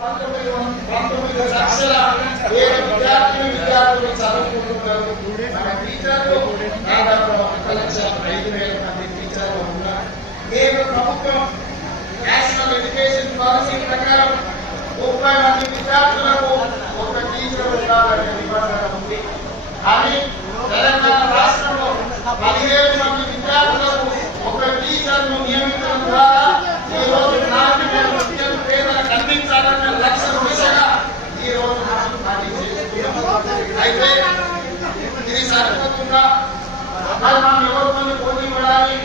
19 లక్షల విద్యార్థులు చదువుకుంటున్నారు. మన టీచర్లు దాదాపు 1,05,000 మంది టీచర్లు ఉన్నారు. కేంద్ర ప్రభుత్వం నేషనల్ ఎడ్యుకేషన్ పాలసీ ప్రకారం 30 మంది విద్యార్థులకు ఒక టీచర్ ఉండాలనే నిబంధన ఉంది. కానీ తెలంగాణ రాష్ట్రంలో 17 మంది విద్యార్థులకు ఒక టీచర్ను నియమించడం ద్వారా ఈ రోజు నాణ్యమైన విద్యను పేదలకు అందించాలన్న లక్ష్యం దిశగా ఈ రోజు అయితే ఇది సరిపోతుందా? మరి మనం ఎవరితో పోటీ పడాలి?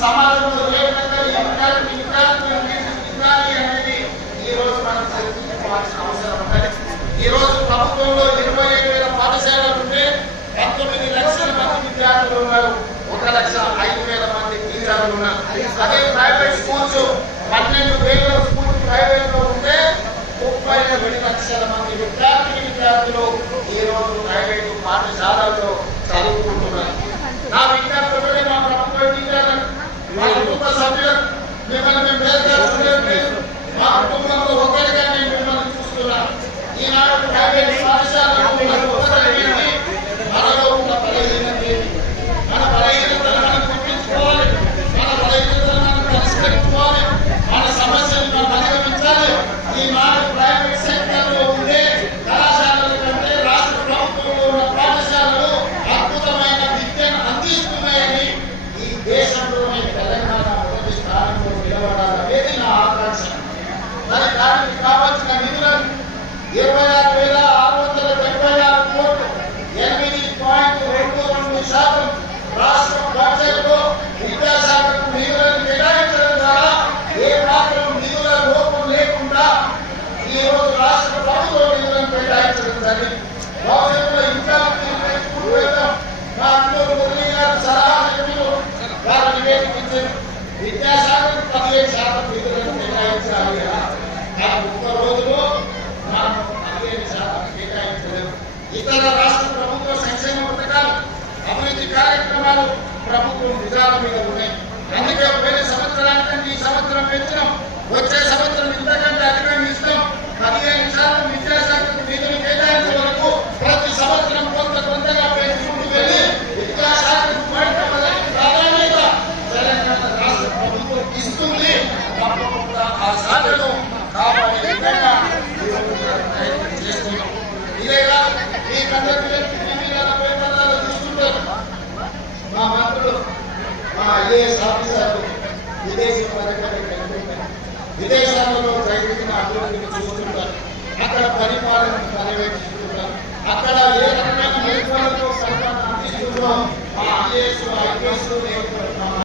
సమాజంలో ఏ విధంగా ఈ విద్యార్థులు తీర్చిదిద్దాలి అనేది ఈ రోజు మనం చర్చించుకోవాల్సిన అవసరం ఉన్నది. ఈ రోజు ప్రభుత్వంలో 25,000 పాఠశాలలు ఉంటే 19 లక్షల మంది విద్యార్థులు ఉన్నారు. 1,05,000 మంది టీచర్లు ఉన్నారు. అదే ప్రైవేట్ స్కూల్స్ 12,000 స్కూల్స్ ప్రైవేట్ లో ఉంటే 32 లక్షల మంది విద్యార్థులు ఈ రోజు ప్రైవేటు పాఠశాలల్లో చదువుకుంటున్నారు. నా విద్యార్థులే మా ప్రభుత్వ టీచర్లు, మా కుటుంబ సభ్యులు, మిమ్మల్ని మా కుటుంబంలో ఒకరిగా నేను మిమ్మల్ని చూస్తున్నాను. ఈనాడు ప్రైవేట్ పాఠశాలలో మనలో ఉన్న బలహీనత మన బలహీనతను మనం గుర్తించుకోవాలి. మన బలహీనతను మనం పరిష్కరించుకోవాలి. మన సమస్యను మనం అధిగమించాలి. ఈనాడు ప్రైవేట్ సెక్టర్ లో ఉండే కళాశాలల కంటే రాష్ట్ర ప్రభుత్వంలో ఉన్న పాఠశాలలు అద్భుతమైన విద్యను అందిస్తున్నాయని ఈ దేశంలోనే తెలంగాణ మొదటి స్థానంలో నిలబడాలనేది నా ఆకాంక్ష. మరి దానికి కావాల్సిన నిధులను 26,676 కోట్లు 8.22% రాష్ట్ర బడ్జెట్లో విద్యాశాఖకు నిధులను కేటాయించడం ద్వారా ఏ మాత్రం నిధుల లోపం లేకుండా ఈ రోజు రాష్ట్ర ప్రభుత్వం నిధులను కేటాయించడం జరిగింది. భవిష్యత్తులో ఇంకా మా అన్నూరు మురళి గారు సలహా సభ్యులు వారు నివేదించారు. విద్యాశాఖకు 15% నిధులను కేటాయించాలి. ఆ ఒక్క రోజులో మనం 15% కేటాయించలేము. ఇతర రాష్ట్ర ప్రభుత్వ సంక్షేమ పథకాలు అభివృద్ధి కార్యక్రమాలు ప్రభుత్వం విధాల మీద ఉన్నాయి. అందుకే పోయిన సంవత్సరానికంటే ఈ సంవత్సరం పెంచినాం. వచ్చే సంవత్సరం ఇంతకంటే అధికంగా ఇస్తాం. 15% విద్యాశాఖకు నిధులు కేటాయించే వరకు ప్రతి సంవత్సరం కొంతగా పెంచుకుంటూ వెళ్ళి విద్యాశాఖకు ప్రాధాన్యత తెలంగాణ రాష్ట్ర ప్రభుత్వం ఇస్తుంది. తప్పకుండా ఆ శాఖను కాపాడే విధంగా ప్రయత్నం చేస్తున్నాం. ఇదేగా ఈ కంటే చూస్తుంటారు మా మంత్రులు, మా ఐఏఎస్ ఆఫీసర్లు విదేశీ పర్యటనకు వెళ్తుంటారు. విదేశాలలో జరిగిన అభివృద్ధిని చూస్తుంటారు. అక్కడ పరిపాలనను పర్యవేక్షిస్తుంటారు. అక్కడ ఏ రకమైన మెరుగుదలతో పరిపాలన అందిస్తుందో మా ఐఏఎస్ ఐపీఎస్